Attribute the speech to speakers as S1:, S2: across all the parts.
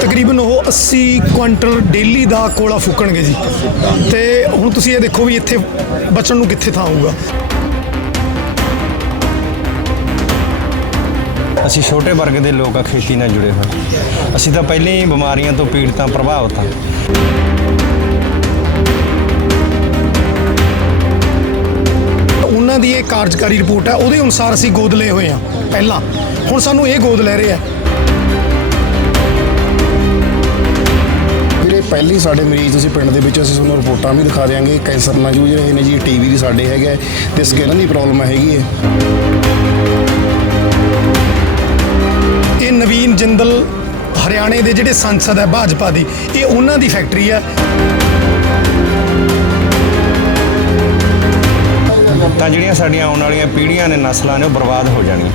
S1: ਤਕਰੀਬਨ ਉਹ 80 quintal daily ਦਾ ਕੋਲਾ ਫੂਕਣਗੇ ਜੀ। ਤੇ ਹੁਣ ਤੁਸੀਂ ਇਹ ਦੇਖੋ ਵੀ ਇੱਥੇ ਬਚਣ ਨੂੰ ਕਿੱਥੇ ਥਾਂ ਹੋਊਗਾ।
S2: ਅਸੀਂ ਛੋਟੇ ਵਰਗ ਦੇ ਲੋਕ ਆ ਖੇਤੀ ਨਾਲ ਜੁੜੇ ਹੋਏ। ਅਸੀਂ ਤਾਂ ਪਹਿਲਾਂ ਹੀ ਬਿਮਾਰੀਆਂ ਤੋਂ ਪੀੜਤਾਂ ਪ੍ਰਭਾਵਿਤ ਹਾਂ
S1: ਉਹਨਾਂ ਦੀ ਇਹ ਕਾਰਜਕਾਰੀ ਰਿਪੋਰਟ ਹੈ ਉਹਦੇ ਅਨੁਸਾਰ ਅਸੀਂ ਗੋਦ ਲਏ ਹੋਏ ਆ ਪਹਿਲਾਂ। ਹੁਣ ਸਾਨੂੰ ਇਹ ਗੋਦ ਲੈ ਰਹੇ ਆ।
S3: ਪਹਿਲੀ ਸਾਡੇ ਮਰੀਜ਼ ਤੁਸੀਂ ਪਿੰਡ ਦੇ ਵਿੱਚ ਅਸੀਂ ਤੁਹਾਨੂੰ ਰਿਪੋਰਟਾਂ ਵੀ ਦਿਖਾ ਦਿਆਂਗੇ। ਕੈਂਸਰ ਨਾਲ ਜੂਝ ਰਹੇ ਨੇ ਜੀ, ਟੀਵੀ ਵੀ ਸਾਡੇ ਹੈਗਾ ਤੇ ਸਕਿਨ ਦੀ ਪ੍ਰੋਬਲਮ ਹੈਗੀ ਹੈ
S1: ਇਹ ਨਵੀਨ ਜਿੰਦਲ ਹਰਿਆਣੇ ਦੇ ਜਿਹੜੇ ਸੰਸਦ ਹੈ ਭਾਜਪਾ ਦੀ, ਇਹ ਉਹਨਾਂ ਦੀ ਫੈਕਟਰੀ ਹੈ
S2: ਤਾਂ ਜਿਹੜੀਆਂ ਸਾਡੀਆਂ ਆਉਣ ਵਾਲੀਆਂ ਪੀੜ੍ਹੀਆਂ ਨੇ ਨਸਲਾਂ ਨੇ, ਉਹ ਬਰਬਾਦ ਹੋ ਜਾਣੀਆਂ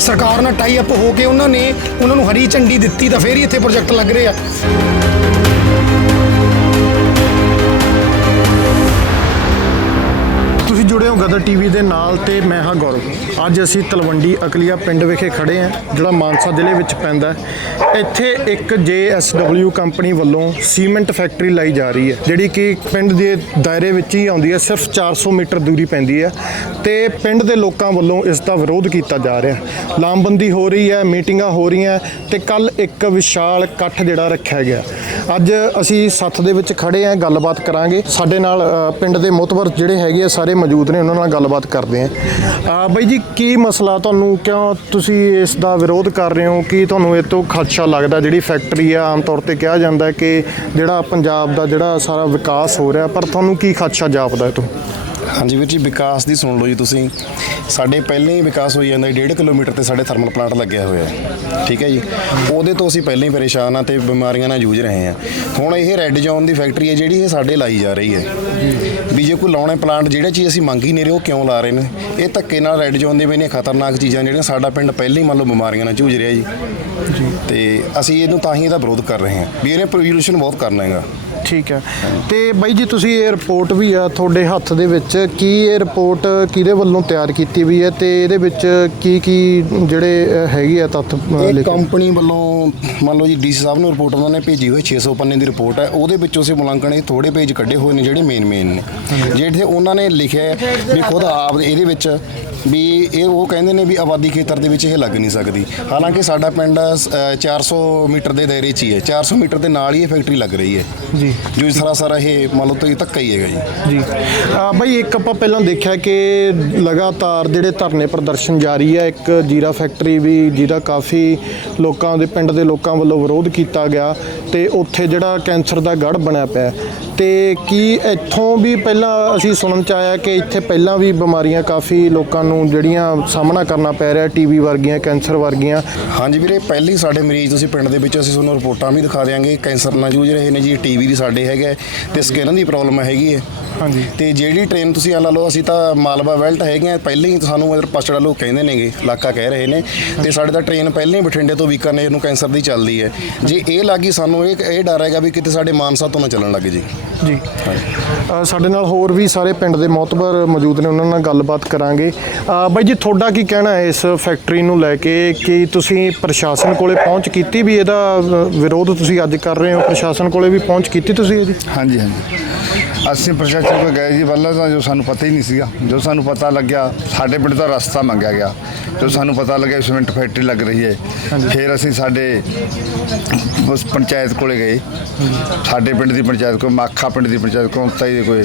S1: ਸਰਕਾਰ ਨਾਲ ਟਾਈ ਅਪ ਹੋ ਕੇ ਉਹਨਾਂ ਨੇ, ਉਹਨਾਂ ਨੂੰ ਹਰੀ ਝੰਡੀ ਦਿੱਤੀ ਤਾਂ ਫੇਰ ਹੀ ਇੱਥੇ ਪ੍ਰੋਜੈਕਟ ਲੱਗ ਰਹੇ ਆ। ਹੋ ਗਦਰ ਟੀਵੀ ਦੇ ਨਾਲ ਤੇ ਮੈਂ ਹਾਂ ਗੌਰਵ। ਅੱਜ ਅਸੀਂ ਤਲਵੰਡੀ ਅਕਲੀਆ ਪਿੰਡ ਵਿਖੇ ਖੜੇ ਹਾਂ, ਜਿਹੜਾ ਮਾਨਸਾ ਜ਼ਿਲ੍ਹੇ ਵਿੱਚ ਪੈਂਦਾ ਇੱਥੇ ਇੱਕ JSW ਕੰਪਨੀ ਵੱਲੋਂ ਸੀਮੈਂਟ ਫੈਕਟਰੀ ਲਾਈ ਜਾ ਰਹੀ ਹੈ, ਜਿਹੜੀ ਕਿ ਪਿੰਡ ਦੇ ਦਾਇਰੇ ਵਿੱਚ ਹੀ ਆਉਂਦੀ ਹੈ, ਸਿਰਫ 400 ਮੀਟਰ ਦੂਰੀ ਪੈਂਦੀ ਹੈ ਤੇ ਪਿੰਡ ਦੇ ਲੋਕਾਂ ਵੱਲੋਂ ਇਸ ਦਾ ਵਿਰੋਧ ਕੀਤਾ ਜਾ ਰਿਹਾ ਲਾਮਬੰਦੀ ਹੋ ਰਹੀ ਹੈ, ਮੀਟਿੰਗਾਂ ਹੋ ਰਹੀਆਂ ਤੇ ਕੱਲ ਇੱਕ ਵਿਸ਼ਾਲ ਇਕੱਠ ਜਿਹੜਾ ਰੱਖਿਆ ਗਿਆ ਅੱਜ ਅਸੀਂ ਸੱਥ ਦੇ ਵਿੱਚ ਖੜੇ ਹਾਂ, ਗੱਲਬਾਤ ਕਰਾਂਗੇ। ਸਾਡੇ ਨਾਲ ਪਿੰਡ ਦੇ ਮੋਤਬਰ ਜਿਹੜੇ ਹੈਗੇ ਆ, ਸਾਰੇ ਮੌਜੂਦ ਨੇ। ਉਹਨਾਂ ਨਾਲ ਗੱਲਬਾਤ ਕਰਦੇ ਹਾਂ। ਬਾਈ ਜੀ, ਕੀ ਮਸਲਾ ਤੁਹਾਨੂੰ? ਕਿਉਂ ਤੁਸੀਂ ਇਸ ਦਾ ਵਿਰੋਧ ਕਰ ਰਹੇ ਹੋ? ਕੀ ਤੁਹਾਨੂੰ ਇਹ ਤੋਂ ਖਦਸ਼ਾ ਲੱਗਦਾ? ਜਿਹੜੀ ਫੈਕਟਰੀ ਆ, ਆਮ ਤੌਰ ਤੇ ਕਿਹਾ ਜਾਂਦਾ ਕਿ ਜਿਹੜਾ ਪੰਜਾਬ ਦਾ ਜਿਹੜਾ ਸਾਰਾ ਵਿਕਾਸ ਹੋ ਰਿਹਾ, ਪਰ ਤੁਹਾਨੂੰ ਕੀ ਖਦਸ਼ਾ ਜਾਪਦਾ ਇਹ ਤੋਂ?
S3: ਹਾਂਜੀ ਵੀਰ ਜੀ, ਵਿਕਾਸ ਦੀ ਸੁਣ ਲਓ ਜੀ ਤੁਸੀਂ। ਸਾਡੇ ਪਹਿਲਾਂ ਹੀ ਵਿਕਾਸ ਹੋਈ ਜਾਂਦਾ 1.5 ਕਿਲੋਮੀਟਰ ਤੇ ਸਾਡੇ ਥਰਮਲ ਪਲਾਂਟ ਲੱਗਿਆ ਹੋਇਆ। ਹੈ ਠੀਕ ਹੈ ਜੀ? ਉਹਦੇ ਤੋਂ ਅਸੀਂ ਪਹਿਲਾਂ ਹੀ ਪਰੇਸ਼ਾਨ ਆ ਤੇ ਬਿਮਾਰੀਆਂ ਨਾਲ ਜੂਝ ਰਹੇ ਹਾਂ। ਹੁਣ ਇਹ ਰੈੱਡ ਜ਼ੋਨ ਦੀ ਫੈਕਟਰੀ ਹੈ, ਜਿਹੜੀ ਇਹ ਸਾਡੇ ਲਾਈ ਜਾ ਰਹੀ ਹੈ। ਜੇ ਕੋਈ ਲਾਉਣੇ ਪਲਾਂਟ ਜਿਹੜੇ ਚੀਜ਼ ਅਸੀਂ ਮੰਗ ਹੀ ਨਹੀਂ ਰਹੇ ਉਹ ਕਿਉਂ ਲਾ ਰਹੇ ਨੇ? ਇਹ ਧੱਕੇ ਨਾਲ ਰੈੱਡ ਜ਼ੋਨ ਦੇ ਵੀ ਨੇ ਖਤਰਨਾਕ ਚੀਜ਼ਾਂ ਜਿਹੜੀਆਂ ਸਾਡਾ ਪਿੰਡ ਪਹਿਲਾਂ ਹੀ ਮੰਨ ਲਓ ਬਿਮਾਰੀਆਂ ਨਾਲ ਜੂਝ ਰਿਹਾ ਜੀ। ਤੇ ਅਸੀਂ ਇਹਨੂੰ ਤਾਂ ਹੀ ਇਹਦਾ ਵਿਰੋਧ ਕਰ ਰਹੇ ਹਾਂ ਵੀ ਇਹਨੇ ਪੋਲਿਊਸ਼ਨ ਬਹੁਤ ਕਰਨਾ ਹੈਗਾ।
S1: ਠੀਕ ਹੈ। ਤੇ ਬਾਈ ਜੀ ਤੁਸੀਂ ਇਹ ਰਿਪੋਰਟ ਵੀ ਆ ਤੁਹਾਡੇ ਹੱਥ ਦੇ ਵਿੱਚ ਕੀ ਇਹ ਰਿਪੋਰਟ ਕਿਹਦੇ ਵੱਲੋਂ ਤਿਆਰ ਕੀਤੀ ਵੀ ਹੈ ਤੇ ਇਹਦੇ ਵਿੱਚ ਕੀ ਕੀ ਜਿਹੜੇ ਹੈਗੇ ਆ ਤੱਥ
S3: ਇਹ ਕੰਪਨੀ ਵੱਲੋਂ ਮੰਨ ਲਓ ਜੀ ਡੀਸੀ ਸਾਹਿਬ ਨੂੰ ਰਿਪੋਰਟ ਉਹਨਾਂ ਨੇ ਭੇਜੀ ਹੋਈ 600 ਪੰਨੇ ਦੀ ਰਿਪੋਰਟ ਹੈ। ਉਹਦੇ ਵਿੱਚੋਂ ਅਸੀਂ ਮੁਲਾਂਕਣ ਇਹ ਥੋੜੇ ਪੇਜ ਕੱਢੇ ਹੋਏ ਨੇ ਜਿਹੜੇ ਮੇਨ ਮੇਨ ਨੇ। ਜਿਹੜੇ ਉਹਨਾਂ ਨੇ ਲਿਖਿਆ ਹੈ ਵੀ ਖੁਦ ਆਪ ਇਹਦੇ ਵਿੱਚ ਵੀ ਇਹ ਉਹ ਕਹਿੰਦੇ ਨੇ ਵੀ ਆਬਾਦੀ ਖੇਤਰ ਦੇ ਵਿੱਚ ਇਹ ਲੱਗ ਨਹੀਂ ਸਕਦੀ। ਹਾਲਾਂਕਿ ਸਾਡਾ ਪਿੰਡ ਅ, 400 ਮੀਟਰ ਦੇ ਦਾਇਰੇ 'ਚ ਹੀ ਹੈ। 400 ਮੀਟਰ ਦੇ ਨਾਲ ਹੀ ਇਹ ਫੈਕਟਰੀ ਲੱਗ ਰਹੀ ਹੈ।
S1: ਜੀ।
S3: ਜੋ ਸਰਾਸਰ ਇਹ ਮੰਨ ਲਓ ਤੇ ਧੱਕਾ ਹੀ ਹੈਗਾ ਜੀ।
S1: ਜੀ। ਆ ਬਾਈ ਇੱਕ ਆਪਾਂ ਪਹਿਲਾਂ ਦੇਖਿਆ ਕਿ ਲਗਾਤਾਰ ਜਿਹੜੇ ਧਰਨੇ ਪ੍ਰਦਰਸ਼ਨ ਜਾਰੀ ਹੈ ਇੱਕ ਜੀਰਾ ਫੈਕਟਰੀ ਵੀ ਜਿਹਦਾ ਕਾਫੀ ਲੋਕਾਂ ਦੇ ਪਿੰਡ ਦੇ ਲੋਕਾਂ ਵੱਲੋਂ ਵਿਰੋਧ ਕੀਤਾ ਗਿਆ ਤੇ ਉੱਥੇ ਜਿਹੜਾ ਕੈਂਸਰ ਦਾ ਗੜ ਬਣਿਆ ਪਿਆ। ਤੇ ਕੀ ਇੱਥੋਂ ਵੀ ਪਹਿਲਾਂ ਅਸੀਂ ਸੁਣਨ ਚ ਆਇਆ ਕਿ ਇੱਥੇ ਪਹਿਲਾਂ ਵੀ ਬਿਮਾਰੀਆਂ ਕਾਫੀ ਲੋਕਾਂ ਨੂੰ ਜਿਹੜੀਆਂ ਸਾਹਮਣਾ ਕਰਨਾ ਪੈ ਰਿਹਾ ਟੀਬੀ ਵਰਗੀਆਂ ਕੈਂਸਰ ਵਰਗੀਆਂ?
S3: ਹਾਂਜੀ ਵੀਰੇ ਪਹਿਲੀ ਸਾਡੇ ਮਰੀਜ਼ ਤੁਸੀਂ ਪਿੰਡ ਦੇ ਵਿੱਚ ਅਸੀਂ ਤੁਹਾਨੂੰ ਰਿਪੋਰਟਾਂ ਵੀ ਦਿਖਾ ਦਿਆਂਗੇ। ਕੈਂਸਰ ਨਾਲ ਜੂਝ ਰਹੇ ਨੇ ਜੀ ਟੀਵੀ ਦੀ ਸਾਡੇ ਹੈਗਾ ਤੇ ਸਕਿਨ ਦੀ ਪ੍ਰੋਬਲਮ ਹੈਗੀ ਹੈ
S1: ਹਾਂਜੀ।
S3: ਤੇ ਜਿਹੜੀ ਟ੍ਰੇਨ ਤੁਸੀਂ ਆ ਲਾ ਲਓ ਅਸੀਂ ਤਾਂ ਮਾਲਵਾ ਵੈਲਟ ਹੈਗੇ ਆ ਪਹਿਲਾਂ ਹੀ ਸਾਨੂੰ ਇਧਰ ਪਛੜਾ ਲੋਕ ਕਹਿੰਦੇ ਨੇਗੇ ਇਲਾਕਾ ਕਹਿ ਰਹੇ ਨੇ। ਤੇ ਸਾਡੇ ਤਾਂ ਟ੍ਰੇਨ ਪਹਿਲਾਂ ਹੀ ਬਠਿੰਡੇ ਤੋਂ ਬੀਕਾਨੇਰ ਨੂੰ ਕੈਂਸਰ ਦੀ ਚੱਲਦੀ ਹੈ। ਜੇ ਇਹ ਲੱਗੀ ਸਾਨੂੰ ਇਹ ਇਹ ਡਰ ਹੈਗਾ ਵੀ ਕਿਤੇ ਸਾਡੇ ਮਾਨਸਾ ਤੋਂ ਨਾ ਚੱਲਣ ਲੱਗੇ ਜੀ।
S1: ਜੀ। ਅ, ਸਾਡੇ ਨਾਲ ਹੋਰ ਵੀ ਸਾਰੇ ਪਿੰਡ ਦੇ ਮੌਤਬਰ ਮੌਜੂਦ ਨੇ ਉਹਨਾਂ ਨਾਲ ਗੱਲਬਾਤ ਕਰਾਂਗੇ। ਅ, ਬਾਈ ਜੀ ਤੁਹਾਡਾ ਕੀ ਕਹਿਣਾ ਹੈ ਇਸ ਫੈਕਟਰੀ ਨੂੰ ਲੈ ਕੇ ਕਿ ਤੁਸੀਂ ਪ੍ਰਸ਼ਾਸਨ ਕੋਲੇ ਪਹੁੰਚ ਕੀਤੀ ਵੀ ਇਹਦਾ ਅ, ਵਿਰੋਧ ਤੁਸੀਂ ਅੱਜ ਕਰ ਰਹੇ ਹੋ? ਪ੍ਰਸ਼ਾਸਨ ਕੋਲੇ ਵੀ ਪਹੁੰਚ ਕੀਤੀ ਤੁਸੀਂ ਇਹਦੀ?
S4: ਹਾਂਜੀ ਹਾਂਜੀ। ਅਸੀਂ ਪ੍ਰਸ਼ਾਸਨ ਕੋਲ ਗਏ ਜੀ ਵੱਲੋਂ ਤਾਂ ਜੋ ਸਾਨੂੰ ਪਤਾ ਹੀ ਨਹੀਂ ਸੀਗਾ। ਜੋ ਸਾਨੂੰ ਪਤਾ ਲੱਗਿਆ ਸਾਡੇ ਪਿੰਡ ਦਾ ਰਸਤਾ ਮੰਗਿਆ ਗਿਆ। ਜੋ ਸਾਨੂੰ ਪਤਾ ਲੱਗਿਆ ਸੀਮੈਂਟ ਫੈਕਟਰੀ ਲੱਗ ਰਹੀ ਹੈ। ਫਿਰ ਅਸੀਂ ਸਾਡੇ ਉਸ ਪੰਚਾਇਤ ਕੋਲੇ ਗਏ। ਸਾਡੇ ਪਿੰਡ ਦੀ ਪੰਚਾਇਤ ਕੋਲ ਮਾਖਾ ਪਿੰਡ ਦੀ ਪੰਚਾਇਤ ਕੋਲ ਤਾਈ ਦੀ ਕੋਈ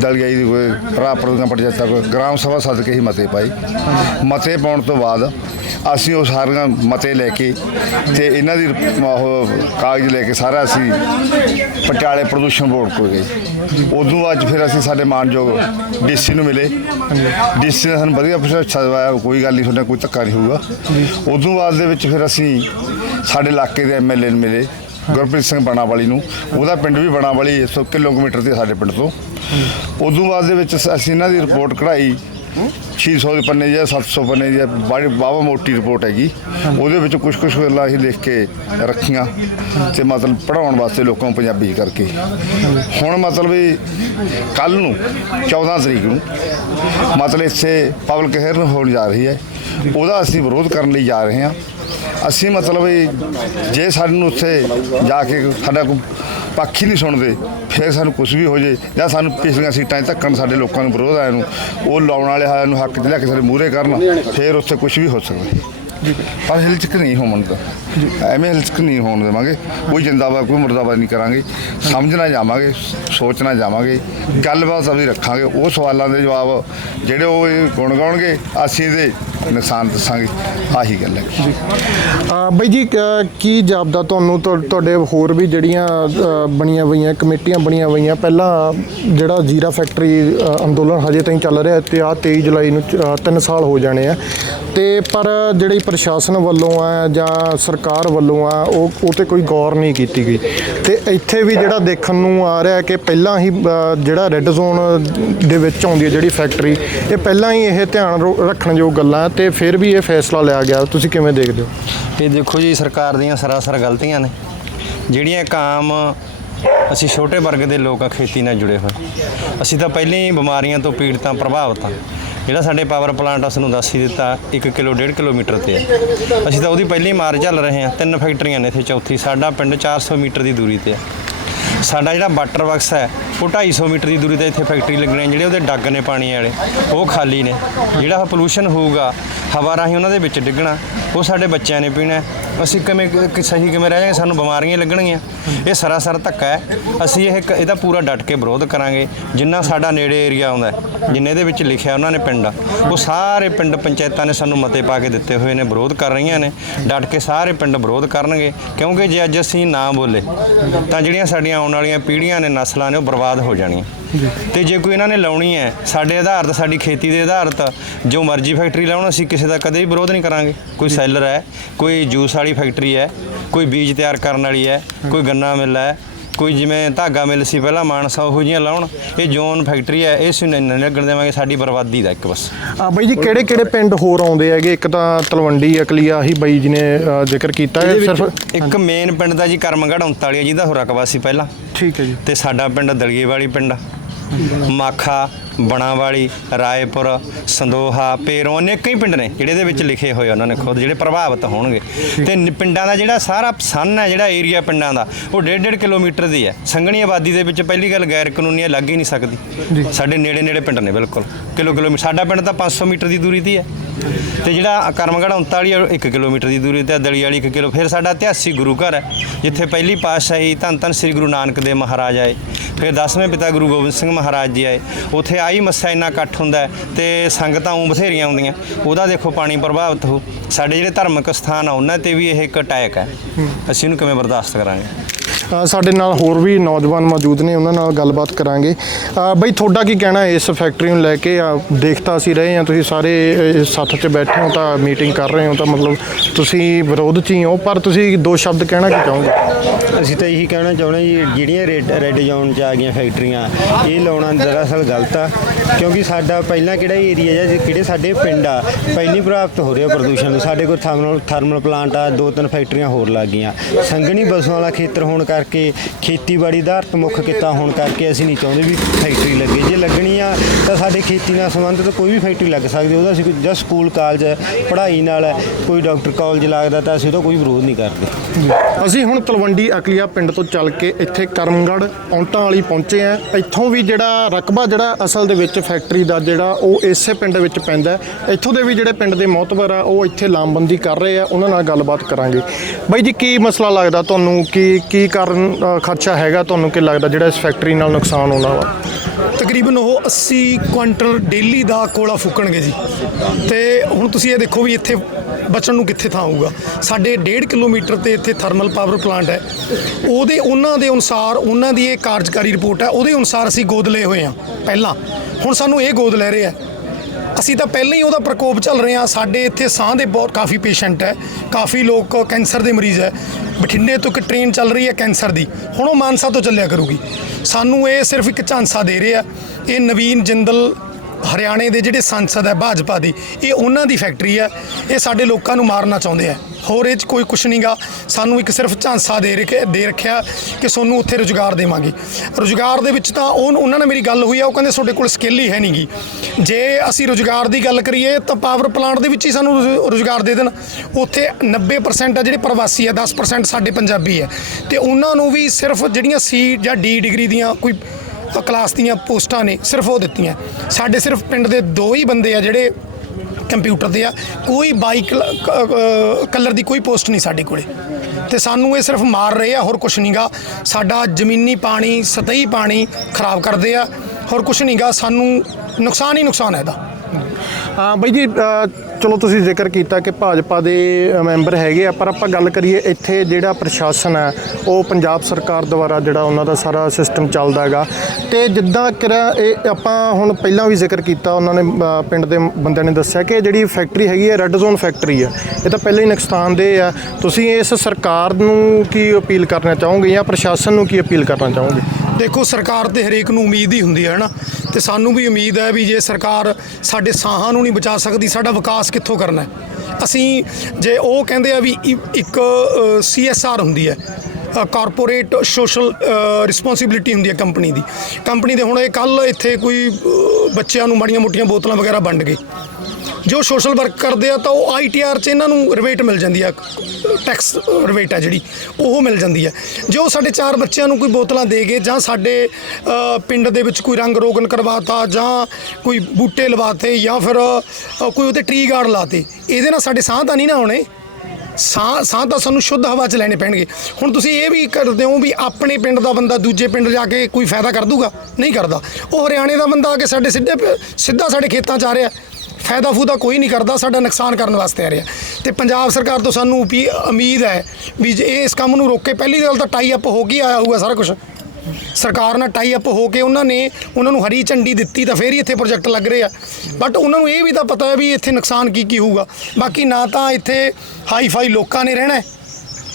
S4: ਦਲਗਾਈ ਦੀ ਕੋਈ ਰਾਪੁਰ ਦੀਆਂ ਪੰਚਾਇਤਾਂ ਕੋਲ ਗ੍ਰਾਮ ਸਭਾ ਸੱਦ ਕੇ ਹੀ ਮਤੇ ਪਾਈ ਮਤੇ ਪਾਉਣ ਤੋਂ ਬਾਅਦ ਅਸੀਂ ਉਹ ਸਾਰੀਆਂ ਮਤੇ ਲੈ ਕੇ ਤੇ ਇਹਨਾਂ ਦੀ ਉਹ ਕਾਗਜ਼ ਲੈ ਕੇ ਸਾਰਾ ਅਸੀਂ ਪਟਿਆਲੇ ਪ੍ਰਦੂਸ਼ਣ ਬੋਰਡ ਕੋਲ ਗਏ। ਉਦੋਂ ਬਾਅਦ 'ਚ ਫਿਰ ਅਸੀਂ ਸਾਡੇ ਮਾਨਯੋਗ ਡੀਸੀ ਨੂੰ ਮਿਲੇ। ਡੀਸੀ ਨੇ ਸਾਨੂੰ ਵਧੀਆ ਪੁੱਛਿਆ ਦਵਾਇਆ, ਕੋਈ ਗੱਲ ਨਹੀਂ, ਤੁਹਾਡਾ ਕੋਈ ਧੱਕਾ ਨਹੀਂ ਹੋਊਗਾ। ਉਦੋਂ ਬਾਅਦ ਦੇ ਵਿੱਚ ਫਿਰ ਅਸੀਂ ਸਾਡੇ ਇਲਾਕੇ ਦੇ ਐਮਐਲਏ ਨੂੰ ਮਿਲੇ, ਗੁਰਪ੍ਰੀਤ ਸਿੰਘ ਬਣਾਵਾਲੀ ਨੂੰ। ਉਹਦਾ ਪਿੰਡ ਵੀ ਬਣਾਵਾਲੀ 100 ਕਿਲੋਮੀਟਰ ਤੇ ਸਾਡੇ ਪਿੰਡ ਤੋਂ। ਉਦੋਂ ਬਾਅਦ ਦੇ ਵਿੱਚ ਅਸੀਂ ਇਹਨਾਂ ਦੀ ਰਿਪੋਰਟ ਕਢਾਈ। 600 ਦੇ ਪੰਨੇ ਜਾਂ 700 ਪੰਨੇ ਦੀ ਬੜੀ ਬਾਵਾ ਮੋਟੀ ਰਿਪੋਰਟ ਹੈਗੀ। ਉਹਦੇ ਵਿੱਚ ਕੁਝ ਕੁਝ ਗੱਲਾਂ ਅਸੀਂ ਲਿਖ ਕੇ ਰੱਖੀਆਂ ਤੇ ਮਤਲਬ ਪੜਾਉਣ ਵਾਸਤੇ ਲੋਕਾਂ ਨੂੰ ਪੰਜਾਬੀ ਕਰਕੇ। ਹੁਣ ਮਤਲਬ ਵੀ ਕੱਲ ਨੂੰ 14 ਤਰੀਕ ਨੂੰ ਮਤਲਬ ਇੱਥੇ ਪਬਲਿਕ ਹੀਅਰਿੰਗ ਹੋਣ ਜਾ ਰਹੀ ਹੈ। ਉਹਦਾ ਅਸੀਂ ਵਿਰੋਧ ਕਰਨ ਲਈ ਜਾ ਰਹੇ ਹਾਂ। ਅਸੀਂ ਮਤਲਬ ਜੇ ਸਾਨੂੰ ਉੱਥੇ ਜਾ ਕੇ ਸਾਡਾ ਕੋਈ ਪੱਖ ਹੀ ਨਹੀਂ ਸੁਣਦੇ ਫਿਰ ਸਾਨੂੰ ਕੁਝ ਵੀ ਹੋ ਜੇ ਜਾਂ ਸਾਨੂੰ ਪਿਛਲੀਆਂ ਸੀਟਾਂ 'ਚ ਧੱਕਣ ਸਾਡੇ ਲੋਕਾਂ ਨੂੰ ਵਿਰੋਧ ਆਇਆ ਨੂੰ ਉਹ ਲਾਉਣ ਵਾਲੇ ਹਾਲਿਆਂ ਨੂੰ ਹੱਕ 'ਚ ਲਿਆ ਕੇ ਸਾਡੇ ਮੂਹਰੇ ਕਰਨ ਫਿਰ ਉੱਥੇ ਕੁਝ ਵੀ ਹੋ ਸਕਦਾ। ਪਰ ਹਿਲਚਕ ਨਹੀਂ ਹੋਣ ਦਾ। ਐਵੇਂ ਹਿਲਚਕ ਨਹੀਂ ਹੋਣ ਦੇਵਾਂਗੇ। ਕੋਈ ਜਿੰਦਾਬਾਦ ਕੋਈ ਮੁਰਦਾਬਾਦ ਨਹੀਂ ਕਰਾਂਗੇ। ਸਮਝਣਾ ਜਾਵਾਂਗੇ ਸੋਚਣਾ ਜਾਵਾਂਗੇ। ਗੱਲਬਾਤ ਅਸੀਂ ਰੱਖਾਂਗੇ। ਉਹ ਸਵਾਲਾਂ ਦੇ ਜਵਾਬ ਜਿਹੜੇ ਉਹ ਗੁਣ ਗਾਉਣਗੇ ਅਸੀਂ ਇਹਦੇ ਨੁਕਸਾਨ ਦੱਸਾਂਗੇ। ਆਹੀ ਗੱਲ ਹੈ।
S1: ਅ, ਬਾਈ ਜੀ ਅ, ਕੀ ਜਾਪਦਾ ਤੁਹਾਨੂੰ? ਤੁਹਾ- ਤੁਹਾਡੇ ਹੋਰ ਵੀ ਜਿਹੜੀਆਂ ਅ, ਬਣੀਆਂ ਹੋਈਆਂ ਕਮੇਟੀਆਂ ਬਣੀਆਂ ਹੋਈਆਂ ਪਹਿਲਾਂ ਜਿਹੜਾ ਜੀਰਾ ਫੈਕਟਰੀ ਅ, ਅੰਦੋਲਨ ਹਜੇ ਤਾਈਂ ਚੱਲ ਰਿਹਾ ਤੇ ਆ 23 ਜੁਲਾਈ ਨੂੰ 3 ਸਾਲ ਹੋ ਜਾਣੇ ਆ। ਤੇ ਪਰ ਜਿਹੜੀ ਪ੍ਰਸ਼ਾਸਨ ਵੱਲੋਂ ਆ ਜਾਂ ਸਰਕਾਰ ਸਰਕਾਰ ਵੱਲੋਂ ਆ, ਉਹ ਉਹ ਤੇ ਕੋਈ ਗੌਰ ਨਹੀਂ ਕੀਤੀ ਗਈ। ਤੇ ਇੱਥੇ ਵੀ ਜਿਹੜਾ ਦੇਖਣ ਨੂੰ ਆ ਰਿਹਾ ਕਿ ਪਹਿਲਾਂ ਹੀ ਜਿਹੜਾ ਰੈੱਡ ਜ਼ੋਨ ਦੇ ਵਿੱਚ ਆਉਂਦੀ ਹੈ ਜਿਹੜੀ ਫੈਕਟਰੀ ਇਹ ਪਹਿਲਾਂ ਹੀ ਇਹ ਧਿਆਨ ਰੋ- ਰੱਖਣ ਯੋਗ ਗੱਲਾਂ ਹੈ ਤੇ ਫਿਰ ਵੀ ਇਹ ਫੈਸਲਾ ਲਿਆ ਗਿਆ। ਤੁਸੀਂ ਕਿਵੇਂ ਦੇਖਦੇ ਹੋ?
S2: ਇਹ ਦੇਖੋ ਜੀ, ਸਰਕਾਰ ਦੀਆਂ ਸਰਾਸਰ ਗਲਤੀਆਂ ਨੇ। ਜਿਹੜੀਆਂ ਕਾਮ ਅਸੀਂ ਛੋਟੇ ਵਰਗ ਦੇ ਲੋਕ ਆ, ਖੇਤੀ ਨਾਲ ਜੁੜੇ ਹੋਏ। ਅਸੀਂ ਤਾਂ ਪਹਿਲਾਂ ਹੀ ਬਿਮਾਰੀਆਂ ਤੋਂ ਪੀੜਤਾਂ, ਪ੍ਰਭਾਵਿਤ ਆ। ਜਿਹੜਾ ਸਾਡੇ ਪਾਵਰ ਪਲਾਂਟ ਆ ਸਾਨੂੰ ਦੱਸ ਹੀ ਦਿੱਤਾ 1 ਕਿਲੋ 1.5 ਕਿਲੋਮੀਟਰ ਤੇ ਅਸੀਂ ਤਾਂ ਉਹਦੀ ਪਹਿਲੀ ਮਾਰ ਚੱਲ ਰਹੇ ਹਾਂ। ਤਿੰਨ ਫੈਕਟਰੀਆਂ ਨੇ ਇੱਥੇ, ਚੌਥੀ। ਸਾਡਾ ਪਿੰਡ 400 ਮੀਟਰ ਦੀ ਦੂਰੀ ਤੇ ਸਾਡਾ ਜਿਹੜਾ ਵਾਟਰ ਵਰਕਸ ਹੈ, ਉਹ 250 ਮੀਟਰ ਦੀ ਦੂਰੀ ਤੇ ਇੱਥੇ ਫੈਕਟਰੀ ਲੱਗਣੀ ਜਿਹੜੇ ਉਹਦੇ ਡੱਗ ਨੇ ਪਾਣੀ ਵਾਲੇ। ਉਹ ਖਾਲੀ ਨੇ। ਜਿਹੜਾ ਪੋਲੂਸ਼ਨ ਹੋਊਗਾ, ਹਵਾ ਰਾਹੀਂ ਉਹਨਾਂ ਦੇ ਵਿੱਚ ਡਿੱਗਣਾ, ਉਹ ਸਾਡੇ ਬੱਚਿਆਂ ਨੇ ਪੀਣਾ। ਅਸੀਂ ਕਿਵੇਂ ਕਿ ਸਹੀ ਕਿਵੇਂ ਰਹਿ ਜਾਵਾਂਗੇ? ਸਾਨੂੰ ਬਿਮਾਰੀਆਂ ਲੱਗਣਗੀਆਂ। ਇਹ ਸਰਾਸਰ ਧੱਕਾ ਹੈ। ਅਸੀਂ ਇਹ ਇਹਦਾ ਪੂਰਾ ਡਟ ਕੇ ਵਿਰੋਧ ਕਰਾਂਗੇ। ਜਿੰਨਾ ਸਾਡਾ ਨੇੜੇ ਏਰੀਆ ਆਉਂਦਾ ਜਿੰਨੇ ਦੇ ਵਿੱਚ ਲਿਖਿਆ ਉਹਨਾਂ ਨੇ ਪਿੰਡ ਉਹ ਸਾਰੇ ਪਿੰਡ ਪੰਚਾਇਤਾਂ ਨੇ ਸਾਨੂੰ ਮਤੇ ਪਾ ਕੇ ਦਿੱਤੇ ਹੋਏ ਨੇ ਵਿਰੋਧ ਕਰ ਰਹੀਆਂ ਨੇ। ਡਟ ਕੇ ਸਾਰੇ ਪਿੰਡ ਵਿਰੋਧ ਕਰਨਗੇ। ਕਿਉਂਕਿ ਜੇ ਅੱਜ ਅਸੀਂ ਨਾ ਬੋਲੇ ਤਾਂ ਜਿਹੜੀਆਂ ਸਾਡੀਆਂ ਆਉਣ ਵਾਲੀਆਂ ਪੀੜ੍ਹੀਆਂ ਨੇ ਨਸਲਾਂ ਨੇ ਉਹ ਬਰਬਾਦ ਹੋ ਜਾਣੀਆਂ। ਤੇ ਜੇ ਕੋਈ ਇਹਨਾਂ ਨੇ ਲਾਉਣੀ ਹੈ ਸਾਡੇ ਆਧਾਰਿਤ ਸਾਡੀ ਖੇਤੀ ਦੇ ਆਧਾਰਿਤ ਜੋ ਮਰਜ਼ੀ ਫੈਕਟਰੀ ਲਾਉਣ ਅਸੀਂ ਕਿਸੇ ਦਾ ਕਦੇ ਵੀ ਵਿਰੋਧ ਨਹੀਂ ਕਰਾਂਗੇ। ਕੋਈ ਸੈਲਰ ਹੈ ਕੋਈ ਜੂਸ ਵਾਲੀ ਫੈਕਟਰੀ ਹੈ ਕੋਈ ਬੀਜ ਤਿਆਰ ਕਰਨ ਵਾਲੀ ਹੈ ਕੋਈ ਗੰਨਾ ਮਿੱਲ ਹੈ ਕੋਈ ਜਿਵੇਂ ਧਾਗਾ ਮਿੱਲ ਸੀ ਪਹਿਲਾਂ ਮਾਨਸਾ ਉਹੋ ਜਿਹੀਆਂ ਲਾਉਣ ਇਹ ਜੋਨ ਫੈਕਟਰੀ ਹੈ ਇਸ ਨੂੰ ਨਹੀਂ ਲੱਗਣ ਦੇਵਾਂਗੇ ਸਾਡੀ ਬਰਬਾਦੀ ਦਾ ਇੱਕ ਬਸ।
S1: ਆ ਬਾਈ ਜੀ ਕਿਹੜੇ ਕਿਹੜੇ ਪਿੰਡ ਹੋਰ ਆਉਂਦੇ ਹੈਗੇ? ਇੱਕ ਤਾਂ ਤਲਵੰਡੀ ਅਕਲੀਆ ਹੀ ਬਾਈ ਜੀ ਨੇ ਜ਼ਿਕਰ ਕੀਤਾ ਹੈ ਸਿਰਫ
S2: ਇੱਕ ਮੇਨ ਪਿੰਡ ਦਾ ਜੀ ਕਰਮਗੜ੍ਹ 39 ਜਿਹਦਾ ਹੋ ਰਕਬਾ ਸੀ ਪਹਿਲਾਂ।
S1: ਠੀਕ ਹੈ ਜੀ।
S2: ਤੇ ਸਾਡਾ ਪਿੰਡ ਦਲੀਏ ਵਾਲੀ ਪਿੰਡ ਮਾਖਾ ਬਣਾਵਾਲੀ ਰਾਏਪੁਰ ਸੰਦੋਹਾ ਪੇਰੋਂ ਅਨੇਕਾਂ ਹੀ ਪਿੰਡ ਨੇ ਜਿਹੜੇ ਦੇ ਵਿੱਚ ਲਿਖੇ ਹੋਏ ਉਹਨਾਂ ਨੇ ਖੁਦ ਜਿਹੜੇ ਪ੍ਰਭਾਵਿਤ ਹੋਣਗੇ। ਤੇ ਨ- ਪਿੰਡਾਂ ਦਾ ਜਿਹੜਾ ਸਾਰਾ ਸੰਨ ਹੈ ਜਿਹੜਾ ਏਰੀਆ ਪਿੰਡਾਂ ਦਾ ਉਹ 1.5 ਕਿਲੋਮੀਟਰ ਦੀ ਹੈ। ਸੰਘਣੀ ਆਬਾਦੀ ਦੇ ਵਿੱਚ ਪਹਿਲੀ ਗੱਲ ਗੈਰ ਕਾਨੂੰਨੀ ਹੈ, ਲੱਗ ਹੀ ਨਹੀਂ ਸਕਦੀ। ਸਾਡੇ ਨੇੜੇ ਨੇੜੇ ਪਿੰਡ ਨੇ ਬਿਲਕੁਲ। ਕਿਲੋ ਕਿਲੋਮੀਟਰ ਸਾਡਾ ਪਿੰਡ ਤਾਂ 500 ਮੀਟਰ ਦੀ ਦੂਰੀ ਤੇ ਹੈ ਤੇ ਜਿਹੜਾ ਕਰਮਗੜ੍ਹ 39 ਹੈ 1 ਕਿਲੋਮੀਟਰ ਦੀ ਦੂਰੀ ਤੇ ਹੈ, ਦਲੀ ਵਾਲੀ 1 ਕਿਲੋ ਫਿਰ ਸਾਡਾ ਇਤਿਹਾਸੀ ਗੁਰੂ ਘਰ ਹੈ ਜਿੱਥੇ ਪਹਿਲੀ ਪਾਤਸ਼ਾਹੀ ਧੰਨ ਧੰਨ ਸ੍ਰੀ ਗੁਰੂ ਨਾਨਕ ਦੇਵ ਮਹਾਰਾਜ ਆਏ। ਫਿਰ ਦਸਵੇਂ ਪਿਤਾ ਗੁਰੂ ਗੋਬਿੰਦ ਸਿੰਘ ਮਹਾਰਾਜ ਜੀ ਆਏ। ਉੱਥੇ ਆਈ ਮੱਸਾ ਇੰਨਾ ਇਕੱਠ ਹੁੰਦਾ ਤੇ ਸੰਗਤਾਂ ਉਂ ਬਥੇਰੀਆਂ ਆਉਂਦੀਆਂ ਉਹਦਾ ਦੇਖੋ ਪਾਣੀ ਪ੍ਰਭਾਵਿਤ ਹੋ। ਸਾਡੇ ਜਿਹੜੇ ਧਾਰਮਿਕ ਸਥਾਨ ਆ ਉਹਨਾਂ ਤੇ ਵੀ ਇਹ ਇੱਕ ਅਟੈਕ ਹੈ। ਅਸੀਂ ਇਹਨੂੰ ਕਿਵੇਂ ਬਰਦਾਸ਼ਤ ਕਰਾਂਗੇ?
S1: ਸਾਡੇ ਨਾਲ ਹੋਰ ਵੀ ਨੌਜਵਾਨ ਮੌਜੂਦ ਨੇ, ਉਹਨਾਂ ਨਾਲ ਗੱਲਬਾਤ ਕਰਾਂਗੇ। ਬਈ ਤੁਹਾਡਾ ਕੀ ਕਹਿਣਾ ਇਸ ਫੈਕਟਰੀ ਨੂੰ ਲੈ ਕੇ? ਆ ਦੇਖਤਾ ਅਸੀਂ ਰਹੇ ਹਾਂ, ਤੁਸੀਂ ਸਾਰੇ ਇਸ ਸੱਥ 'ਚ ਬੈਠੇ ਹੋ ਤਾਂ ਮੀਟਿੰਗ ਕਰ ਰਹੇ ਹੋ, ਤਾਂ ਮਤਲਬ ਤੁਸੀਂ ਵਿਰੋਧ 'ਚ ਹੀ ਹੋ, ਪਰ ਤੁਸੀਂ ਦੋ ਸ਼ਬਦ ਕਹਿਣਾ ਕੀ ਚਾਹੋਗੇ?
S5: ਅਸੀਂ ਤਾਂ ਇਹੀ ਕਹਿਣਾ ਚਾਹੁੰਦੇ ਜੀ, ਜਿਹੜੀਆਂ ਰੈੱਡ ਰੈੱਡ ਜ਼ੋਨ 'ਚ ਆ ਗਈਆਂ ਫੈਕਟਰੀਆਂ ਇਹ ਲਾਉਣਾ ਦਰਅਸਲ ਗਲਤ ਆ, ਕਿਉਂਕਿ ਸਾਡਾ ਪਹਿਲਾਂ ਕਿਹੜਾ ਏਰੀਆ ਜਾਂ ਕਿਹੜੇ ਸਾਡੇ ਪਿੰਡ ਆ, ਪਹਿਲੀ ਪ੍ਰਾਪਤ ਹੋ ਰਿਹਾ ਪ੍ਰਦੂਸ਼ਣ ਸਾਡੇ ਕੋਲ ਥਰਮਲ ਥਰਮਲ ਪਲਾਂਟ ਆ, ਦੋ ਤਿੰਨ ਫੈਕਟਰੀਆਂ ਹੋਰ ਲੱਗ ਗਈਆਂ। ਸੰਘਣੀ ਬਸੋਂ ਵਾਲਾ ਖੇਤਰ ਹੋਣ ਕਰ ਕਰਕੇ ਖੇਤੀਬਾੜੀ ਦਾ ਮੁੱਖ ਕਿੱਤਾ ਹੋਣ ਕਰਕੇ ਅਸੀਂ ਨਹੀਂ ਚਾਹੁੰਦੇ ਵੀ ਫੈਕਟਰੀ ਲੱਗੇ। ਜੇ ਲੱਗਣੀ ਆ ਤਾਂ ਸਾਡੇ ਖੇਤੀ ਨਾਲ ਸੰਬੰਧਿਤ ਕੋਈ ਵੀ ਫੈਕਟਰੀ ਲੱਗ ਸਕਦੀ ਉਹਦਾ ਅਸੀਂ ਜਾਂ ਸਕੂਲ ਕਾਲਜ ਹੈ ਪੜ੍ਹਾਈ ਨਾਲ ਹੈ, ਕੋਈ ਡਾਕਟਰ ਕਾਲਜ ਲੱਗਦਾ ਤਾਂ ਅਸੀਂ ਉਹਦਾ ਕੋਈ ਵਿਰੋਧ ਨਹੀਂ ਕਰਦੇ।
S1: ਅਸੀਂ ਹੁਣ ਤਲਵੰਡੀ ਅਕਲੀਆ ਪਿੰਡ ਤੋਂ ਚੱਲ ਕੇ ਇੱਥੇ ਕਰਮਗੜ੍ਹ ਔਂਟਾਂ ਵਾਲੀ ਪਹੁੰਚੇ ਆ ਇੱਥੋਂ ਵੀ ਜਿਹੜਾ ਰਕਬਾ ਜਿਹੜਾ ਅਸਲ ਦੇ ਵਿੱਚ ਫੈਕਟਰੀ ਦਾ ਜਿਹੜਾ ਉਹ ਇਸੇ ਪਿੰਡ ਵਿੱਚ ਪੈਂਦਾ ਇੱਥੋਂ ਦੇ ਵੀ ਜਿਹੜੇ ਪਿੰਡ ਦੇ ਮੌਤਵਰ ਆ ਉਹ ਇੱਥੇ ਲਾਮਬੰਦੀ ਕਰ ਰਹੇ ਆ। ਉਹਨਾਂ ਨਾਲ ਗੱਲਬਾਤ ਕਰਾਂਗੇ। ਬਾਈ ਜੀ ਕੀ ਮਸਲਾ ਲੱਗਦਾ ਤੁਹਾਨੂੰ? ਕੀ ਕੀ ਕਾਰਨ ਅ, ਹੈਗਾ ਤੁਹਾਨੂੰ ਕੀ ਲੱਗਦਾ ਜਿਹੜਾ ਇਸ ਫੈਕਟਰੀ ਨਾਲ ਨੁਕਸਾਨ ਹੋਣਾ ਵਾ?
S6: ਤਕਰੀਬਨ ਉਹ 80 ਕੁਇੰਟਲ ਡੇਲੀ ਦਾ ਕੋਲਾ ਫੂਕਣਗੇ ਜੀ। ਤੇ ਹੁਣ ਤੁਸੀਂ ਇਹ ਦੇਖੋ ਵੀ ਇੱਥੇ ਬਚਣ ਨੂੰ ਕਿੱਥੇ ਥਾਂ ਹੋਊਗਾ। ਸਾਡੇ 1.5 ਕਿਲੋਮੀਟਰ ਤੇ ਇੱਥੇ ਥਰਮਲ ਪਾਵਰ ਪਲਾਂਟ ਹੈ। ਉਹਦੇ ਉਹਨਾਂ ਦੇ ਅਨੁਸਾਰ ਉਹਨਾਂ ਦੀ ਇਹ ਕਾਰਜਕਾਰੀ ਰਿਪੋਰਟ ਹੈ। ਉਹਦੇ ਅਨੁਸਾਰ ਅਸੀਂ ਗੋਦ ਲਏ ਹੋਏ ਹਾਂ ਪਹਿਲਾਂ। ਹੁਣ ਸਾਨੂੰ ਇਹ ਗੋਦ ਲੈ ਰਹੇ ਆ ਅਸੀਂ ਤਾਂ ਪਹਿਲਾਂ ਹੀ ਉਹਦਾ ਪ੍ਰਕੋਪ ਚੱਲ ਰਹੇ ਹਾਂ। ਸਾਡੇ ਇੱਥੇ ਸਾਹ ਦੇ ਬਹੁਤ ਕਾਫੀ ਪੇਸ਼ੈਂਟ ਹੈ। ਕਾਫੀ ਲੋਕ ਕੈਂਸਰ ਦੇ ਮਰੀਜ਼ ਹੈ। ਬਠਿੰਡੇ ਤੋਂ ਇੱਕ ਟ੍ਰੇਨ ਚੱਲ ਰਹੀ ਹੈ ਕੈਂਸਰ ਦੀ। ਹੁਣ ਉਹ ਮਾਨਸਾ ਤੋਂ ਚੱਲਿਆ ਕਰੂਗੀ। ਸਾਨੂੰ ਇਹ ਸਿਰਫ ਇੱਕ ਝਾਂਸਾ ਦੇ ਰਹੇ। ਆ ਇਹ ਨਵੀਨ ਜਿੰਦਲ ਹਰਿਆਣੇ ਦੇ ਜਿਹੜੇ ਸੰਸਦ ਹੈ, ਭਾਜਪਾ ਦੀ, ਇਹ ਉਹਨਾਂ ਦੀ ਫੈਕਟਰੀ ਹੈ। ਇਹ ਸਾਡੇ ਲੋਕਾਂ ਨੂੰ ਮਾਰਨਾ ਚਾਹੁੰਦੇ ਆ ਹੋਰ ਇਹ 'ਚ ਕੋਈ ਕੁਛ ਨਹੀਂਗਾ ਸਾਨੂੰ ਇੱਕ ਸਿਰਫ ਝਾਂਸਾ ਦੇ ਰੱਖਿਆ ਦੇ ਰੱਖਿਆ ਕਿ ਤੁਹਾਨੂੰ ਉੱਥੇ ਰੁਜ਼ਗਾਰ ਦੇਵਾਂਗੇ। ਰੁਜ਼ਗਾਰ ਦੇ ਵਿੱਚ ਤਾਂ ਉਹ ਉਹਨਾਂ ਨਾਲ ਮੇਰੀ ਗੱਲ ਹੋਈ ਆ, ਉਹ ਕਹਿੰਦੇ ਤੁਹਾਡੇ ਕੋਲ ਸਕਿੱਲ ਹੀ ਹੈ ਨਹੀਂਗੀ ਜੇ ਅਸੀਂ ਰੁਜ਼ਗਾਰ ਦੀ ਗੱਲ ਕਰੀਏ, ਤਾਂ ਪਾਵਰ ਪਲਾਂਟ ਦੇ ਵਿੱਚ ਹੀ ਸਾਨੂੰ ਰੁਜ਼- ਰੁਜ਼ਗਾਰ ਦੇ ਦੇਣ। ਉੱਥੇ 90% ਆ ਜਿਹੜੇ ਪ੍ਰਵਾਸੀ ਆ 10% ਸਾਡੇ ਪੰਜਾਬੀ ਹੈ ਤੇ ਉਹਨਾਂ ਨੂੰ ਵੀ ਸਿਰਫ ਜਿਹੜੀਆਂ ਸੀ ਜਾਂ ਡੀ ਡਿਗਰੀ ਦੀਆਂ ਕੋਈ ਕਲਾਸ ਦੀਆਂ ਪੋਸਟਾਂ ਨੇ, ਸਿਰਫ ਉਹ ਦਿੱਤੀਆਂ। ਸਾਡੇ ਸਿਰਫ ਪਿੰਡ ਦੇ ਦੋ ਹੀ ਬੰਦੇ ਆ ਜਿਹੜੇ ਕੰਪਿਊਟਰ ਦੇ ਆ। ਕੋਈ ਬਾਈਕ ਕਲਰ ਦੀ ਕੋਈ ਪੋਸਟ ਨਹੀਂ ਸਾਡੇ ਕੋਲੇ। ਤੇ ਸਾਨੂੰ ਇਹ ਸਿਰਫ ਮਾਰ ਰਹੇ ਆ, ਹੋਰ ਕੁਛ ਨਹੀਂਗਾ। ਸਾਡਾ ਜ਼ਮੀਨੀ ਪਾਣੀ, ਸਤਹੀ ਪਾਣੀ ਖਰਾਬ ਕਰਦੇ ਆ। ਹੋਰ ਕੁਛ ਨਹੀਂਗਾ, ਸਾਨੂੰ ਨੁਕਸਾਨ ਹੀ ਨੁਕਸਾਨ ਹੈ ਇਹਦਾ।
S1: ਹਾਂ ਬਾਈ ਜੀ ਚਲੋ ਤੁਸੀਂ ਜ਼ਿਕਰ ਕੀਤਾ ਕਿ ਭਾਜਪਾ ਦੇ ਮੈਂਬਰ ਹੈਗੇ ਆ, ਪਰ ਆਪਾਂ ਗੱਲ ਕਰੀਏ ਇੱਥੇ ਜਿਹੜਾ ਪ੍ਰਸ਼ਾਸਨ ਹੈ, ਉਹ ਪੰਜਾਬ ਸਰਕਾਰ ਦੁਆਰਾ ਜਿਹੜਾ ਉਹਨਾਂ ਦਾ ਸਾਰਾ ਸਿਸਟਮ ਚੱਲਦਾ ਹੈਗਾ। ਤੇ ਜਿੱਦਾਂ ਕਿਰਾ ਇਹ ਆਪਾਂ ਹੁਣ ਪਹਿਲਾਂ ਵੀ ਜ਼ਿਕਰ ਕੀਤਾ, ਉਹਨਾਂ ਨੇ ਪਿੰਡ ਦੇ ਬੰਦਿਆਂ ਨੇ ਦੱਸਿਆ ਕਿ ਜਿਹੜੀ ਫੈਕਟਰੀ ਹੈਗੀ ਹੈ ਰੈੱਡ ਜ਼ੋਨ ਫੈਕਟਰੀ ਹੈ। ਇਹ ਤਾਂ ਪਹਿਲਾਂ ਹੀ ਨੁਕਸਾਨਦੇਹ ਆ। ਤੁਸੀਂ ਇਸ ਸਰਕਾਰ ਨੂੰ ਕੀ ਅਪੀਲ ਕਰਨਾ ਚਾਹੋਗੇ ਜਾਂ ਪ੍ਰਸ਼ਾਸਨ ਨੂੰ ਕੀ ਅਪੀਲ ਕਰਨਾ ਚਾਹੋਗੇ?
S6: ਦੇਖੋ, ਸਰਕਾਰ ਤੇ ਹਰੇਕ ਨੂੰ ਉਮੀਦ ਹੀ ਹੁੰਦੀ ਹੈ ਨਾ? ਤੇ ਸਾਨੂੰ ਵੀ ਉਮੀਦ ਹੈ ਵੀ ਜੇ ਸਰਕਾਰ ਸਾਡੇ ਸਾਹਾਂ ਨੂੰ ਨਹੀਂ ਬਚਾ ਸਕਦੀ, ਸਾਡਾ ਵਿਕਾਸ ਕਿੱਥੋਂ ਕਰਨਾ ਹੈ? ਅਸੀਂ ਜੇ ਉਹ ਕਹਿੰਦੇ ਆ ਵੀ ਇ- ਇੱਕ ਸੀਐਸਆਰ ਹੁੰਦੀ ਹੈ ਕਾਰਪੋਰੇਟ ਸੋਸ਼ਲ ਰਿਸਪੌਂਸਿਬਿਲਿਟੀ ਹੁੰਦੀ ਹੈ ਕੰਪਨੀ ਦੀ। ਕੰਪਨੀ ਦੇ ਹੁਣ ਇਹ ਕੱਲ ਇੱਥੇ ਕੋਈ ਬੱਚਿਆਂ ਨੂੰ ਮਾੜੀਆਂ ਮੋਟੀਆਂ ਬੋਤਲਾਂ ਵਗੈਰਾ ਵੰਡ ਗਏ। ਜੋ ਸੋਸ਼ਲ ਵਰਕ ਕਰਦੇ ਆ ਤਾਂ ਉਹ ਆਈਟੀਆਰ 'ਚ ਇਹਨਾਂ ਨੂੰ ਰਿਵੇਟ ਮਿਲ ਜਾਂਦੀ ਆ, ਟੈਕਸ ਰਿਵੇਟ ਆ ਜਿਹੜੀ, ਉਹ ਮਿਲ ਜਾਂਦੀ ਹੈ ਜੋ ਸਾਡੇ ਚਾਰ ਬੱਚਿਆਂ ਨੂੰ ਕੋਈ ਬੋਤਲਾਂ ਦੇ ਗਏ ਜਾਂ ਸਾਡੇ ਪਿੰਡ ਦੇ ਵਿੱਚ ਕੋਈ ਰੰਗ ਰੋਗਨ ਕਰਵਾਤਾ ਜਾਂ ਕੋਈ ਬੂਟੇ ਲਵਾਤੇ ਜਾਂ ਫਿਰ ਕੋਈ ਉਹਤੇ ਟ੍ਰੀ ਗਾਰਡ ਲਾਤੇ, ਇਹਦੇ ਨਾਲ ਸਾਡੇ ਸਾਹ ਤਾਂ ਨਹੀਂ ਨਾ ਆਉਣੇ। ਸਾਹ ਸਾਹ ਤਾਂ ਸਾਨੂੰ ਸ਼ੁੱਧ ਹਵਾ 'ਚ ਲੈਣੇ ਪੈਣਗੇ। ਹੁਣ ਤੁਸੀਂ ਇਹ ਵੀ ਕਰਦੇ ਹੋ ਵੀ ਆਪਣੇ ਪਿੰਡ ਦਾ ਬੰਦਾ ਦੂਜੇ ਪਿੰਡ ਜਾ ਕੇ ਕੋਈ ਫਾਇਦਾ ਕਰ ਦੂਗਾ? ਨਹੀਂ ਕਰਦਾ। ਉਹ ਹਰਿਆਣੇ ਦਾ ਬੰਦਾ ਆ ਕੇ ਸਾਡੇ ਸਿੱਧੇ ਪ- ਸਿੱਧਾ ਸਾਡੇ ਖੇਤਾਂ 'ਚ ਆ ਰਿਹਾ। ਫਾਇਦਾ ਫੂਦਾ ਕੋਈ ਨਹੀਂ ਕਰਦਾ, ਸਾਡਾ ਨੁਕਸਾਨ ਕਰਨ ਵਾਸਤੇ ਆ ਰਿਹਾ। ਤੇ ਪੰਜਾਬ ਸਰਕਾਰ ਤੋਂ ਸਾਨੂੰ ਉਪੀ- ਉਮੀਦ ਹੈ ਵੀ ਜੇ ਇਹ ਇਸ ਕੰਮ ਨੂੰ ਰੋਕ ਕੇ ਪਹਿਲੀ ਗੱਲ ਤਾਂ ਟਾਈ ਅਪ ਹੋ ਕੇ ਆਇਆ ਹੋਊਗਾ ਸਾਰਾ ਕੁਝ ਸਰਕਾਰ ਨਾਲ ਟਾਈ ਅਪ ਹੋ ਕੇ ਉਹਨਾਂ ਨੇ, ਉਹਨਾਂ ਨੂੰ ਹਰੀ ਝੰਡੀ ਦਿੱਤੀ ਤਾਂ ਫੇਰ ਹੀ ਇੱਥੇ ਪ੍ਰੋਜੈਕਟ ਲੱਗ ਰਹੇ ਆ। ਬਟ ਉਹਨਾਂ ਨੂੰ ਇਹ ਵੀ ਤਾਂ ਪਤਾ ਹੈ ਵੀ ਇੱਥੇ ਨੁਕਸਾਨ ਕੀ ਕੀ ਹੋਊਗਾ। ਬਾਕੀ ਨਾ ਤਾਂ ਇੱਥੇ ਹਾਈ ਫਾਈ ਲੋਕਾਂ ਨੇ ਰਹਿਣਾ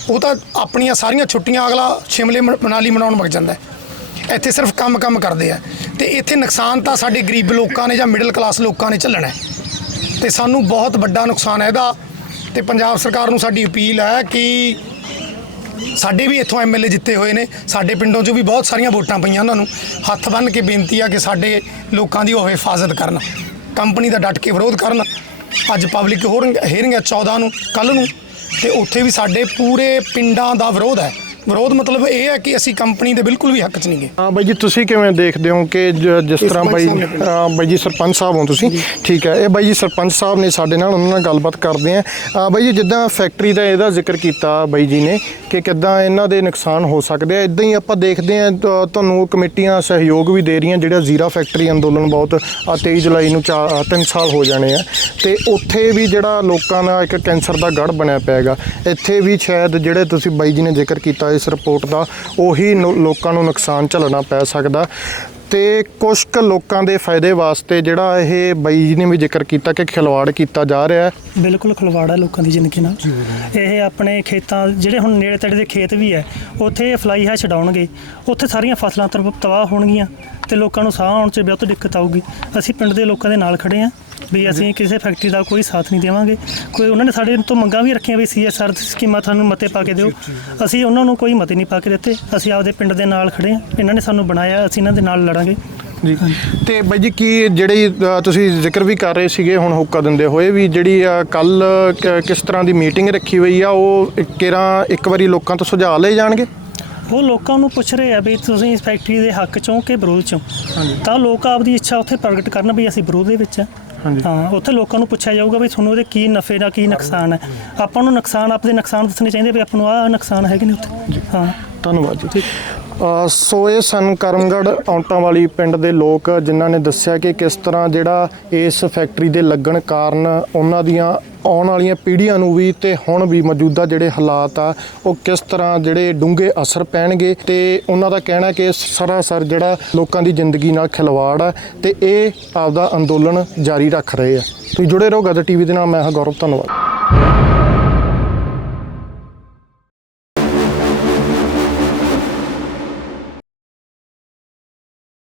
S6: ਉਹ ਤਾਂ ਆਪਣੀਆਂ ਸਾਰੀਆਂ ਛੁੱਟੀਆਂ ਅਗਲਾ ਸ਼ਿਮਲੇ ਮ- ਮਨਾਲੀ ਮਨਾਉਣ ਮਗ ਜਾਂਦਾ ਇੱਥੇ ਸਿਰਫ ਕੰਮ ਕੰਮ ਕਰਦੇ ਆ। ਤੇ ਇੱਥੇ ਨੁਕਸਾਨ ਤਾਂ ਸਾਡੇ ਗਰੀਬ ਲੋਕਾਂ ਨੇ ਜਾਂ ਮਿਡਲ ਕਲਾਸ ਲੋਕਾਂ ਨੇ ਝੱਲਣਾ ਹੈ। ਤੇ ਸਾਨੂੰ ਬਹੁਤ ਵੱਡਾ ਨੁਕਸਾਨ ਹੈ ਇਹਦਾ ਤੇ ਪੰਜਾਬ ਸਰਕਾਰ ਨੂੰ ਸਾਡੀ ਅਪੀਲ ਹੈ ਕਿ ਸਾਡੇ ਵੀ ਇੱਥੋਂ ਐਮਐਲਏ ਜਿੱਤੇ ਹੋਏ ਨੇ। ਸਾਡੇ ਪਿੰਡੋਂ 'ਚੋਂ ਵੀ ਬਹੁਤ ਸਾਰੀਆਂ ਵੋਟਾਂ ਪਈਆਂ ਉਹਨਾਂ ਨੂੰ। ਹੱਥ ਬੰਨ੍ਹ ਕੇ ਬੇਨਤੀ ਆ ਕਿ ਸਾਡੇ ਲੋਕਾਂ ਦੀ ਉਹ ਹਿਫਾਜ਼ਤ ਕਰਨ। ਕੰਪਨੀ ਦਾ ਡਟ ਕੇ ਵਿਰੋਧ ਕਰਨ। ਅੱਜ ਪਬਲਿਕ ਹੋਰਿੰਗ ਹੀਅਰਿੰਗ ਹੈ 14 ਨੂੰ ਕੱਲ ਨੂੰ ਤੇ ਉੱਥੇ ਵੀ ਸਾਡੇ ਪੂਰੇ ਪਿੰਡਾਂ ਦਾ ਵਿਰੋਧ ਹੈ। ਵਿਰੋਧ ਮਤਲਬ ਇਹ ਹੈ ਕਿ ਅਸੀਂ ਕੰਪਨੀ ਦੇ ਬਿਲਕੁਲ ਵੀ ਹੱਕ 'ਚ ਨਹੀਂ ਗਏ।
S1: ਹਾਂ ਬਾਈ ਜੀ ਤੁਸੀਂ ਕਿਵੇਂ ਦੇਖਦੇ ਹੋ ਕਿ ਜ- ਜਿਸ ਤਰ੍ਹਾਂ ਬਾਈ ਬਾਈ ਜੀ ਸਰਪੰਚ ਸਾਹਿਬ ਹੋ ਤੁਸੀਂ। ਠੀਕ ਹੈ ਇਹ ਬਾਈ ਜੀ ਸਰਪੰਚ ਸਾਹਿਬ ਨੇ ਸਾਡੇ ਨਾਲ ਉਹਨਾਂ ਨਾਲ ਗੱਲਬਾਤ ਕਰਦੇ ਆ। ਬਾਈ ਜੀ ਜਿੱਦਾਂ ਫੈਕਟਰੀ ਦਾ ਇਹਦਾ ਜ਼ਿਕਰ ਕੀਤਾ ਬਾਈ ਜੀ ਨੇ ਕਿ ਕਿੱਦਾਂ ਇਹਨਾਂ ਦੇ ਨੁਕਸਾਨ ਹੋ ਸਕਦੇ ਆ। ਇਦਾਂ ਹੀ ਆਪਾਂ ਦੇਖਦੇ ਆ ਤ- ਤੁਹਾਨੂੰ ਕਮੇਟੀਆਂ ਸਹਿਯੋਗ ਵੀ ਦੇ ਰਹੀਆਂ, ਜਿਹੜਾ ਜ਼ੀਰਾ ਫੈਕਟਰੀ ਅੰਦੋਲਨ ਬਹੁਤ ਆ 23 ਜੁਲਾਈ ਨੂੰ 3 ਸਾਲ ਹੋ ਜਾਣੇ ਆ। ਤੇ ਉੱਥੇ ਵੀ ਜਿਹੜਾ ਲੋਕਾਂ ਦਾ ਇੱਕ ਕੈਂਸਰ ਦਾ ਗੜ ਬਣਿਆ ਪਿਆ ਇੱਥੇ ਵੀ ਸ਼ਾਇਦ ਜਿਹੜੇ ਤੁਸੀਂ ਬਾਈ ਜੀ ਨੇ ਜ਼ਿਕਰ ਕੀਤਾ ਇਸ ਰਿਪੋਰਟ ਦਾ, ਉਹੀ ਨੋ- ਲੋਕਾਂ ਨੂੰ ਨੁਕਸਾਨ ਝੱਲਣਾ ਪੈ ਸਕਦਾ। ਤੇ ਕੁਝ ਕੁ ਲੋਕਾਂ ਦੇ ਫਾਇਦੇ ਵਾਸਤੇ ਜਿਹੜਾ ਇਹ ਬਾਈ ਜੀ ਨੇ ਵੀ ਜ਼ਿਕਰ ਕੀਤਾ ਕਿ ਖਿਲਵਾੜ ਕੀਤਾ ਜਾ ਰਿਹਾ ਹੈ।
S7: ਬਿਲਕੁਲ ਖਲਵਾੜਾ ਲੋਕਾਂ ਦੀ ਜ਼ਿੰਦਗੀ ਨਾਲ। ਇਹ ਆਪਣੇ ਖੇਤਾਂ ਜਿਹੜੇ ਹੁਣ ਨੇੜੇ ਤੇੜੇ ਦੇ ਖੇਤ ਵੀ ਹੈ ਉੱਥੇ ਫਲਾਈ ਹੈ ਛਡਾਉਣਗੇ। ਉੱਥੇ ਸਾਰੀਆਂ ਫਸਲਾਂ ਤਬਾਹ ਹੋਣਗੀਆਂ ਤੇ ਲੋਕਾਂ ਨੂੰ ਸਾਹ ਆਉਣ 'ਚ ਬਹੁਤ ਦਿੱਕਤ ਆਊਗੀ। ਅਸੀਂ ਪਿੰਡ ਦੇ ਲੋਕਾਂ ਦੇ ਨਾਲ ਖੜੇ ਹਾਂ। ਵੀ ਅਸੀਂ ਕਿਸੇ ਫੈਕਟਰੀ ਦਾ ਕੋਈ ਸਾਥ ਨਹੀਂ ਦੇਵਾਂਗੇ। ਕੋਈ ਉਹਨਾਂ ਨੇ ਸਾਡੇ ਤੋਂ ਮੰਗਾਂ ਵੀ ਰੱਖੀਆਂ ਵੀ ਸੀਐਸਆਰ ਸਕੀਮਾਂ ਤੁਹਾਨੂੰ ਮਤੇ ਪਾ ਕੇ ਦਿਓ। ਅਸੀਂ ਉਹਨਾਂ ਨੂੰ ਕੋਈ ਮਤੇ ਨਹੀਂ ਪਾ ਕੇ ਦਿੱਤੇ। ਅਸੀਂ ਆਪਦੇ ਪਿੰਡ ਦੇ ਨਾਲ ਖੜੇ ਹਾਂ। ਇਹਨਾਂ ਨੇ ਸਾਨੂੰ ਬਣਾਇਆ। ਅਸੀਂ ਇਹਨਾਂ ਦੇ ਨਾਲ ਲੜਾਂਗੇ।
S1: ਜੀ। ਤੇ ਬਾਈ ਜੀ ਕੀ ਜਿਹੜੀ ਤੁਸੀਂ ਜ਼ਿਕਰ ਵੀ ਕਰ ਰਹੇ ਸੀਗੇ ਹੁਣ ਹੁੱਕਾ ਦਿੰਦੇ ਹੋਏ ਵੀ ਜਿਹੜੀ ਕੱਲ ਕਿਸ ਤਰ੍ਹਾਂ ਦੀ ਮੀਟਿੰਗ ਰੱਖੀ ਹੋਈ ਆ ਉਹ ਕਿਰਾਂ ਇੱਕ ਵਾਰੀ ਲੋਕਾਂ ਤੋਂ ਸੁਝਾਅ ਲਏ ਜਾਣਗੇ?
S7: ਉਹ ਲੋਕਾਂ ਨੂੰ ਪੁੱਛ ਰਹੇ ਆ ਵੀ ਤੁਸੀਂ ਇਸ ਫੈਕਟਰੀ ਦੇ ਹੱਕ ਚੋਂ ਕਿ ਵਿਰੋਧ ਚੋਂ? ਤਾਂ ਲੋਕ ਆਪਦੀ ਇੱਛਾ ਉੱਥੇ ਪ੍ਰਗਟ ਕਰਨ ਵੀ ਅਸੀਂ ਵਿਰੋਧ ਦੇ ਵਿੱਚ ਆ।
S1: ਹਾਂਜੀ।
S7: ਹਾਂ ਉੱਥੇ ਲੋਕਾਂ ਨੂੰ ਪੁੱਛਿਆ ਜਾਊਗਾ ਵੀ ਤੁਹਾਨੂੰ ਉਹਦੇ ਕੀ ਨਫੇ ਦਾ ਕੀ ਨੁਕਸਾਨ ਹੈ। ਆਪਾਂ ਨੂੰ ਨੁਕਸਾਨ ਆਪਦੇ ਨੁਕਸਾਨ ਦੱਸਣੇ ਚਾਹੀਦੇ ਵੀ ਆਪਾਂ ਨੂੰ ਆਹ ਨੁਕਸਾਨ ਹੈਗੇ ਨੇ ਉੱਥੇ। ਹਾਂ।
S1: ਧੰਨਵਾਦ ਜੀ। ਅ, ਸੋ ਇਹ ਸਨ ਕਰਮਗੜ੍ਹ ਔਂਟਾਂ ਵਾਲੀ ਪਿੰਡ ਦੇ ਲੋਕ ਜਿਨ੍ਹਾਂ ਨੇ ਦੱਸਿਆ ਕਿ ਕਿਸ ਤਰ੍ਹਾਂ ਜਿਹੜਾ ਇਸ ਫੈਕਟਰੀ ਦੇ ਲੱਗਣ ਕਾਰਨ ਉਹਨਾਂ ਦੀਆਂ ਆਉਣ ਵਾਲੀਆਂ ਪੀੜ੍ਹੀਆਂ ਨੂੰ ਵੀ ਤੇ ਹੁਣ ਵੀ ਮੌਜੂਦਾ ਜਿਹੜੇ ਹਾਲਾਤ ਆ, ਉਹ ਕਿਸ ਤਰ੍ਹਾਂ ਜਿਹੜੇ ਡੂੰਘੇ ਅਸਰ ਪੈਣਗੇ ਤੇ ਉਹਨਾਂ ਦਾ ਕਹਿਣਾ ਕਿ ਸਰਾਸਰ ਜਿਹੜਾ ਲੋਕਾਂ ਦੀ ਜ਼ਿੰਦਗੀ ਨਾਲ ਖਿਲਵਾੜ ਆ ਤੇ ਇਹ ਆਪਦਾ ਅੰਦੋਲਨ ਜਾਰੀ ਰੱਖ ਰਹੇ ਆ। ਤੁਸੀਂ ਜੁੜੇ ਰਹੋ ਗਦਰ ਟੀਵੀ ਦੇ ਨਾਲ, ਮੈਂ ਹਾਂ ਗੌਰਵ, ਧੰਨਵਾਦ।